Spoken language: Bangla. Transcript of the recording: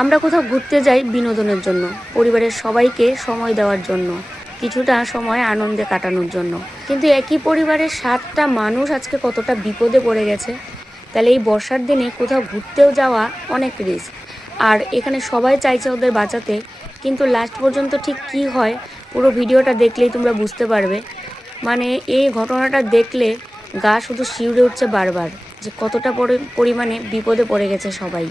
আমরা কোথাও ঘুরতে যাই বিনোদনের জন্য, পরিবারের সবাইকে সময় দেওয়ার জন্য, কিছুটা সময় আনন্দে কাটানোর জন্য। কিন্তু একই পরিবারের 7টা মানুষ আজকে কতটা বিপদে পড়ে গেছে। তাহলে এই বর্ষার দিনে কোথাও ঘুরতেও যাওয়া অনেক রিস্ক। আর এখানে সবাই চাইছে ওদের বাঁচাতে, কিন্তু লাস্ট পর্যন্ত ঠিক কী হয় পুরো ভিডিওটা দেখলেই তোমরা বুঝতে পারবে। মানে এই ঘটনাটা দেখলে গা শুধু শিউরে উঠছে বারবার, যে কতটা পরিমাণে বিপদে পড়ে গেছে সবাই।